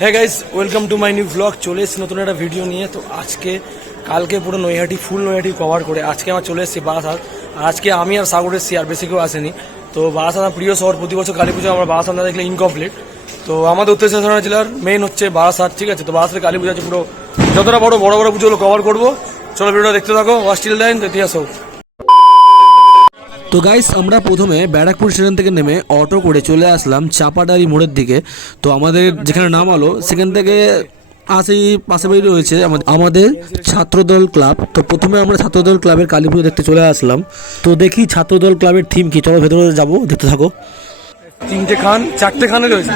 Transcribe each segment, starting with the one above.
হ্যাঁ guys welcome to my new blog চলে এসেছি নতুন একটা ভিডিও নিয়ে। তো আজকে, কালকে পুরো নৈহাটি ফুল নৈহাটি কভার করে আজকে আমার চলে এসেছি বারাসাত। আর আজকে আমি আর সাগর এসেছি আর বেশি কেউ আসেনি। তো বারাসাত আমার প্রিয় শহর, প্রতি বছর কালী পুজো আমরা বারাসাত না দেখলে ইনকমপ্লিট তো আমাদের উত্তর চব্বিশ জেলার মেইন হচ্ছে বারাসাত, ঠিক আছে? তো বারাসাতে কালী পুজো আছে পুরো, যতটা বড় বড় বড় পুজোগুলো কভার করব। চলো ভিডিওটা দেখতে থাকো। তো ইতিহাস হোক তো গাইস আমরা প্রথমে ব্যারাকপুর স্টেশন থেকে নেমে অটো করে চলে আসলাম চাপাডারি মোড়ের দিকে। তো আমাদের যেখানে নামালো সেখান থেকে আসেই পাশে বাড়ি রয়েছে আমাদের- ছাত্রদল ক্লাব। তো প্রথমে আমরা ছাত্রদল ক্লাবের কালী পুজো দেখতে চলে আসলাম। তো দেখি ছাত্রদল ক্লাবের থিম কি? চলো ভেতরে যাব দেখতে থাকো। তিনটে খান চারটে খানে রয়েছে।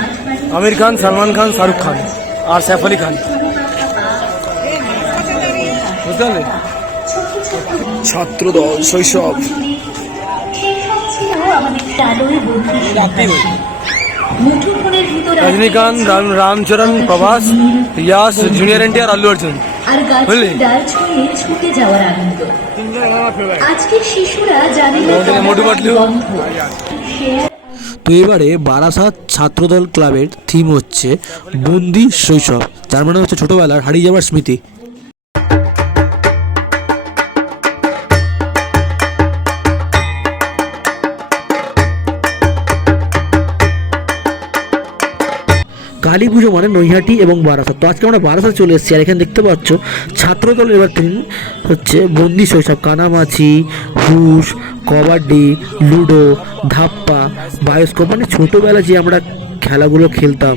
আমির খান সালমান খান শাহরুখ খান আর সैफ আলী খান। বুঝতে পারলে? ছাত্রদল শৈশব। Rajinikanth Ram Ram Charan Prabhas Yash junior NTR Allu Arjun. আর? গাছের ডাল ছুঁয়ে ছুটে যাওয়ার আনন্দ। শিশুরা জানে তো এবারে বারাসাত ছাত্রদল ক্লাবের থিম হচ্ছে বন্দি শৈশব। যার মানে হচ্ছে ছোটবেলার হারিয়ে যাওয়ার স্মৃতি। কালী পুজো মানে নৈহাটি এবং বারাসাত। তো আজকে আমরা বারাসাত চলে এসেছি আর এখানে দেখতে পাচ্ছ ছাত্রদল এবার তিন হচ্ছে বন্দি শৈশব। কানামাছি, হুশ, কবাডি, লুডো, ধাপ্পা, বায়োস্কোপ মানে ছোটোবেলা যে আমরা খেলাগুলো খেলতাম।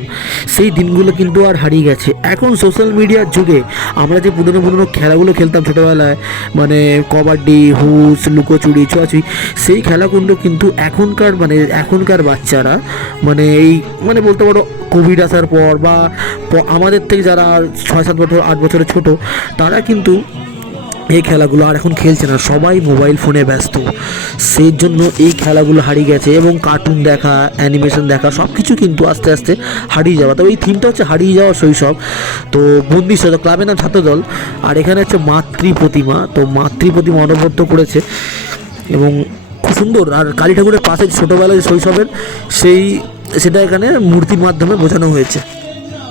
সেই দিনগুলো কিন্তু আর হারিয়ে গেছে। এখন সোশ্যাল মিডিয়ার যুগে আমরা যে পুরনো পুরনো খেলাগুলো খেলতাম ছোটোবেলায় মানে কবাডি, হুস, লুকোচুরি, ছোঁয়াছুঁই, সেই খেলাগুলো কিন্তু এখনকার মানে এখনকার বাচ্চারা মানে এই মানে বলতে পারো কোভিড আসার পর বা আমাদের থেকে যারা ছয়, সাত বছর, আট বছরের ছোট, তারা কিন্তু এই খেলাগুলো আর এখন খেলছে না। সবাই মোবাইল ফোনে ব্যস্ত। সেই জন্য এই খেলাগুলো হারিয়ে গেছে এবং কার্টুন দেখা অ্যানিমেশন দেখা সব কিছু কিন্তু আস্তে আস্তে হারিয়ে যাওয়া। তবে এই থিমটা হচ্ছে হারিয়ে যাওয়া শৈশব। তো বন্দি শৈশব ক্লাবের নাম ছাত্রদল। আর এখানে হচ্ছে মাতৃ প্রতিমা। তো মাতৃ প্রতিমা অনবদ্য করেছে এবং খুব সুন্দর। আর কালী ঠাকুরের পাশে ছোটোবেলায় যে শৈশবের, সেই, সেটা এখানে মূর্তির মাধ্যমে বোঝানো হয়েছে।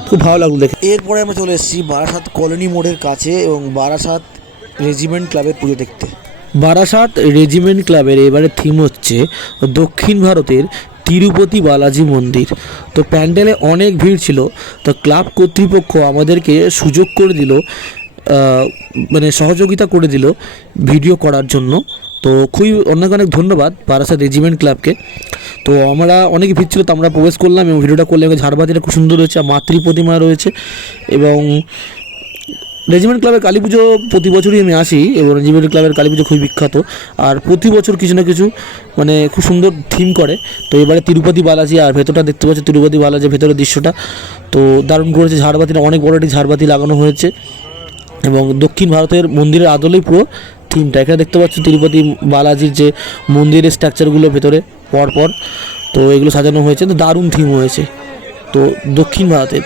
খুব ভালো লাগল দেখে। এরপরে আমরা চলে এসেছি বারাসাত কলোনি মোড়ের কাছে এবং বারাসাত রেজিমেন্ট ক্লাবের পুজো দেখতে। বারাসাত রেজিমেন্ট ক্লাবের এবারে থিম হচ্ছে দক্ষিণ ভারতের তিরুপতি বালাজি মন্দির। তো প্যান্ডেলে অনেক ভিড় ছিল, তো ক্লাব কর্তৃপক্ষ আমাদেরকে সুযোগ করে দিল মানে সহযোগিতা করে দিল ভিডিও করার জন্য। তো খুবই অনেক অনেক ধন্যবাদ বারাসাত রেজিমেন্ট ক্লাবকে। তো আমরা অনেক ভিড় ছিল, তো আমরা প্রবেশ করলাম এবং ভিডিওটা করলাম। ঝাড়বাতিটা খুব সুন্দর রয়েছে মাতৃ প্রতিমা রয়েছে এবং রেজিমেন্ট ক্লাবের কালী পুজো প্রতি বছরই আমি আসি এবং রেজিমেন্ট ক্লাবের কালী পুজো খুবই বিখ্যাত। আর প্রতি বছর কিছু না কিছু মানে খুব সুন্দর থিম করে। তো এবারে তিরুপতি বালাজি, আর ভেতরটা দেখতে পাচ্ছি তিরুপতি বালাজির ভেতরের দৃশ্যটা। তো দারুণ করেছে ঝাড়বাতিটা অনেক বড় একটি ঝাড়বাতি লাগানো হয়েছে। এবং দক্ষিণ ভারতের মন্দিরের আদলেই পুরো থিমটা এখানে দেখতে পাচ্ছ তিরুপতি বালাজির যে মন্দিরের স্ট্রাকচারগুলো ভেতরে পরপর। তো এগুলো সাজানো হয়েছে, তো দারুণ থিম হয়েছে। তো দক্ষিণ ভারতের।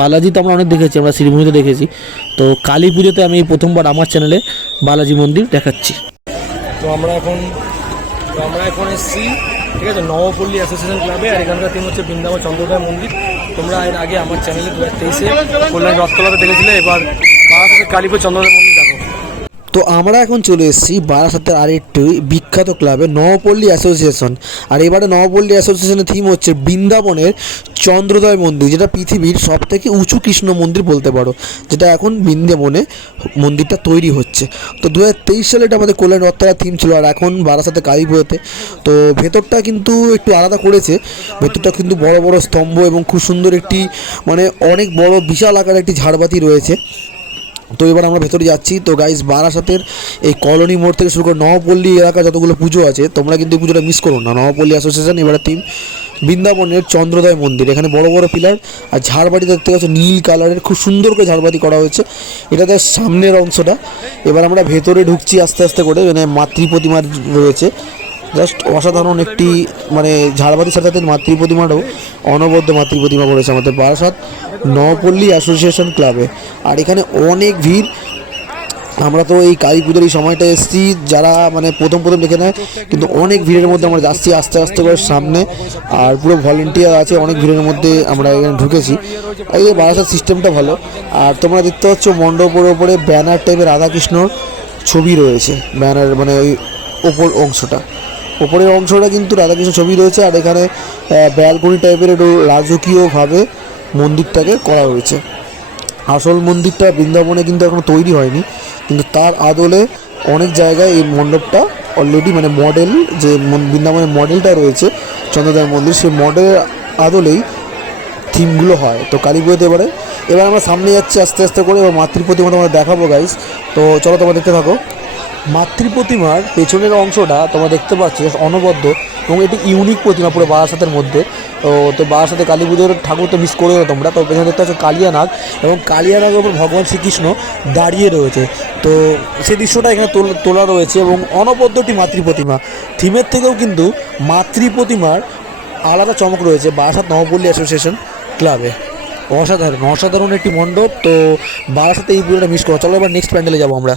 বালাজি তো আমরা অনেক দেখেছি, আমরা শ্রীভূমিতে দেখেছি। তো কালী পুজোতে আমি প্রথমবার আমার চ্যানেলে বালাজি মন্দির দেখাচ্ছি। তো আমরা এখন, তো আমরা এখন এসেছি, ঠিক আছে, নবপল্লী অ্যাসোসিয়েশন ক্লাবে আর এখানকার থিম হচ্ছে বৃন্দাবন চন্দ্রোদয় মন্দির। তোমরা এর আগে আমার চ্যানেলে দু হাজার তেইশে কল্যাণ রথতলাতে দেখেছিলে, এবার কালীপুর চন্দ্রোদয় মন্দির। তো আমরা এখন চলে এসেছি বারাসাতের আরেকটি বিখ্যাত ক্লাবে নবপল্লী অ্যাসোসিয়েশন। আর এবারে নবপল্লী অ্যাসোসিয়েশনের থিম হচ্ছে বৃন্দাবনের চন্দ্রোদয় মন্দির, যেটা পৃথিবীর সব থেকে উঁচু কৃষ্ণ মন্দির বলতে পারো, যেটা এখন বৃন্দাবনে মন্দিরটা তৈরি হচ্ছে। তো দু হাজার তেইশ সালে এটা আমাদের কল্যাণ রথতলা থিম ছিল, আর এখন বারাসাতে কালীপুরতে তো ভেতরটা কিন্তু একটু আলাদা করেছে, ভেতরটা কিন্তু বড় বড় স্তম্ভ এবং খুব সুন্দর একটি মানে অনেক বড় বিশাল আকারের একটি ঝাড়বাতি রয়েছে। তো এবার আমরা ভেতরে যাচ্ছি। তো গাইজ বারাসাতের এই কলোনি মোড় থেকে শুরু করে নবপল্লী এলাকা যতগুলো পুজো আছে, তোমরা কিন্তু এই পুজোটা মিস করো না। নবপল্লী অ্যাসোসিয়েশন এবারে থিম বৃন্দাবনের চন্দ্রোদয় মন্দির। এখানে বড় বড় পিলার আর ঝাড়বাতি দেখতে পাচ্ছ, নীল কালারের খুব সুন্দর করে ঝাড়বাতি করা হয়েছে। এটা তার সামনের অংশটা। এবার আমরা ভেতরে ঢুকছি আস্তে আস্তে করে মানে মাতৃ প্রতিমা রয়েছে। জাস্ট অসাধারণ একটি মানে ঝাড়বাতি সাথে মাতৃ প্রতিমাটাও অনবদ্য মাতৃ প্রতিমা আমাদের বারাসাত নবপল্লী অ্যাসোসিয়েশন ক্লাবে। আর এখানে অনেক ভিড়। আমরা তো এই কালী পুজোর এই সময়টা এসেছি, যারা মানে প্রথম প্রথম দেখে নেয়, কিন্তু অনেক ভিড়ের মধ্যে আমরা যাচ্ছি আস্তে আস্তে করে সামনে। আর পুরো ভলেন্টিয়ার আছে, অনেক ভিড়ের মধ্যে আমরা এখানে ঢুকেছি। এই বারাসাত সিস্টেমটা ভালো। আর তোমরা দেখতে পাচ্ছ মণ্ডপের ওপরে ব্যানার টাইপের রাধাকৃষ্ণর ছবি রয়েছে। ব্যানার মানে ওই ওপর অংশটা। ওপরের অংশটা কিন্তু রাধাকৃষ্ণ ছবি রয়েছে, আর এখানে ব্যালকনি টাইপের একটু রাজকীয়ভাবে মন্দিরটাকে করা হয়েছে। আসল মন্দিরটা বৃন্দাবনে কিন্তু এখনও তৈরি হয়নি, কিন্তু তার আদলে অনেক জায়গায় এই মণ্ডপটা অলরেডি মানে মডেল যে বৃন্দাবনের মডেলটা রয়েছে চন্দ্রদেব মন্দির, সেই মডেলের আদলেই থিমগুলো হয়। তো কালী পুজোতে এবারে, এবার আমরা সামনে যাচ্ছি আস্তে আস্তে করে, এবার মাতৃ প্রতিমা তোমাদের দেখাবো গাইস তো চলো তোমরা দেখতে থাকো। মাতৃ প্রতিমার পেছনের অংশটা তোমরা দেখতে পাচ্ছ অনবদ্য, এবং এটি ইউনিক প্রতিমা পুরো বারাসাতের মধ্যে। তো তো বারাসাতে কালী পুজোর ঠাকুর তো মিস করে না তোমরা, তো পেছনে দেখতে পাচ্ছ কালিয়ানাগ, এবং কালিয়ানাগের উপর ভগবান শ্রীকৃষ্ণ দাঁড়িয়ে রয়েছে। তো সেই দৃশ্যটা এখানে তোলা রয়েছে, এবং অনবদ্যটি মাতৃ প্রতিমা থিমের থেকেও কিন্তু মাতৃ প্রতিমার আলাদা চমক রয়েছে বারাসাত নবপল্লী অ্যাসোসিয়েশন ক্লাবে। অসাধারণ অসাধারণ একটি মণ্ডপ, তো বারাসাতে এই পুজোটা মিস করো। চলো এবার নেক্সট প্যান্ডেলে যাব আমরা।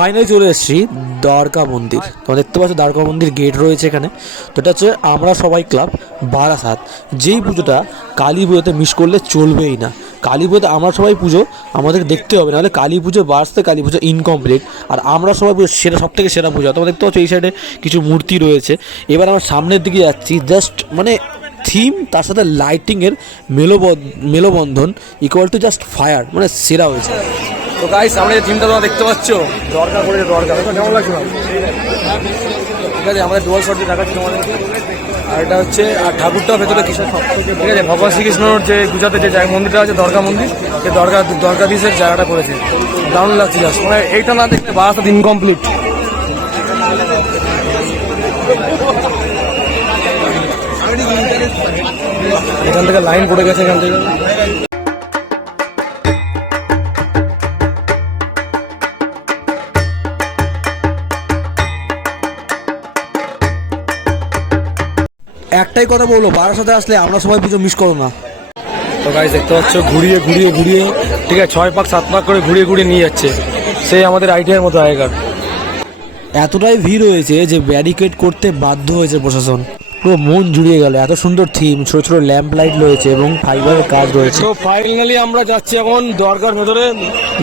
ফাইনালি চলে এসেছি দ্বারকা মন্দির। তো দেখতে পাচ্ছ দ্বারকা মন্দির গেট রয়েছে এখানে। তো এটা হচ্ছে আমরা সবাই ক্লাব বারাসাত। যেই পুজোটা কালী পুজোতে মিস করলে চলবেই না। কালী পুজোতে আমরা সবাই পুজো, আমাদের দেখতে হবে। নাহলে কালী পুজো বাড়তে কালী পুজো ইনকমপ্লিট আর আমরা সবাই পুজো সেরা সব থেকে সেরা পুজো। তোমরা দেখতে পাচ্ছ এই সাইডে কিছু মূর্তি রয়েছে। এবার আমরা সামনের দিকে যাচ্ছি। জাস্ট মানে থিম তার সাথে লাইটিংয়ের মেলোবন্ধ মেলোবন্ধন ইকুয়াল টু জাস্ট ফায়ার মানে সেরা হয়েছে। তো গাইস আমরা যে থিমটা তোমরা দেখতে পাচ্ছ দরকার করেছে দরকার। কেমন লাগছে? ঠিক আছে আমাদের ডুয়াল শট দেখাচ্ছি তোমাদেরকে আর এটা হচ্ছে আর ঠাকুরটা ভেতরে কিসের ঠিক আছে ভগবান শ্রীকৃষ্ণর যে গুজরাতে যে মন্দিরটা আছে দরগা মন্দির সেই দরগা দরগা দিয়ে জায়গাটা করেছে। দারুণ লাগছে জাস্ট মানে এইটা না দেখতে বারাসাত ইনকমপ্লিট এখান থেকে লাইন পড়ে গেছে এখান থেকে। একটাই কথা বলল বলব বারাসাতে আসলে আমরা সবাই পুজো মিস করো না। তো গাইজ দেখতে পাচ্ছ ঘুরিয়ে ঘুরিয়ে ঘুরিয়ে ঠিক আছে ছয় পাক সাত পাক করে ঘুরিয়ে ঘুরিয়ে নিয়ে যাচ্ছে। সেই আমাদের আইডিয়ার মতো আগেকার। এতটাই ভিড় হয়েছে যে ব্যারিকেড করতে বাধ্য হয়েছে প্রশাসন। পুরো মন জুড়িয়ে গেল এত সুন্দর থিম ছোট ছোট ল্যাম্প লাইট রয়েছে এবং ফাইবারের কাজ রয়েছে। তো ফাইনালি আমরা যাচ্ছি এখন দরগার ভেতরে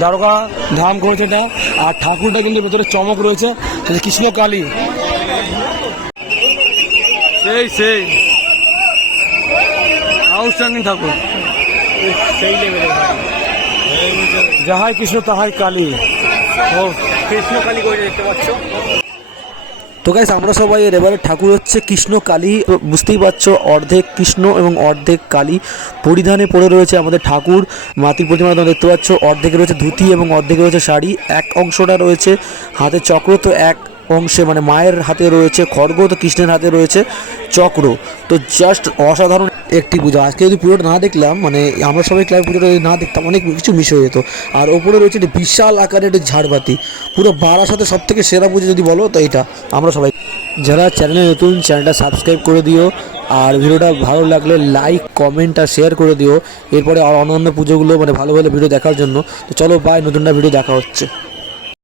দ্বারকা ধাম করেছে এটা আর ঠাকুরটা কিন্তু ভেতরে চমক রয়েছে। সেটা কৃষ্ণ কালী সেই সেই। আউটস্ট্যান্ডিং ঠাকুর। যাহাই কৃষ্ণ তাহাই কালী। ও কৃষ্ণ কালী করে দেখতে পাচ্ছ? তো গাইস আমরা সবাই এর এবারে ঠাকুর হচ্ছে কৃষ্ণ কালী। বুঝতেই পারছ অর্ধেক কৃষ্ণ এবং অর্ধেক কালী পরিধানে পড়ে রয়েছে আমাদের ঠাকুর। মাতৃ প্রতিমা তোমরা দেখতে পাচ্ছ অর্ধেকে রয়েছে ধুতি এবং অর্ধেকে রয়েছে শাড়ি। এক অংশটা রয়েছে হাতে চক্র তো এক অংশে মানে মায়ের হাতে রয়েছে খড়গ তো কৃষ্ণের হাতে রয়েছে চক্র। তো জাস্ট অসাধারণ একটি পুজো। আজকে যদি পুজোটা না দেখলাম মানে আমরা সবাই ক্লাব পুজোটা যদি না দেখতাম, অনেক কিছু মিস হয়ে যেত। আর ওপরে রয়েছে একটি বিশাল আকারের একটি ঝাড়বাতি। পুরো বারাসাতে সব থেকে সেরা পুজো যদি বলো, তো এটা আমরা সবাই যারা চ্যানেলে নতুন চ্যানেলটা সাবস্ক্রাইব করে দিও। আর ভিডিওটা ভালো লাগলে লাইক কমেন্ট আর শেয়ার করে দিও। এরপরে আর অন্য অন্য পুজোগুলো মানে ভালো ভালো ভিডিও দেখার জন্য। তো চলো বাই নতুনটা ভিডিও দেখা হচ্ছে।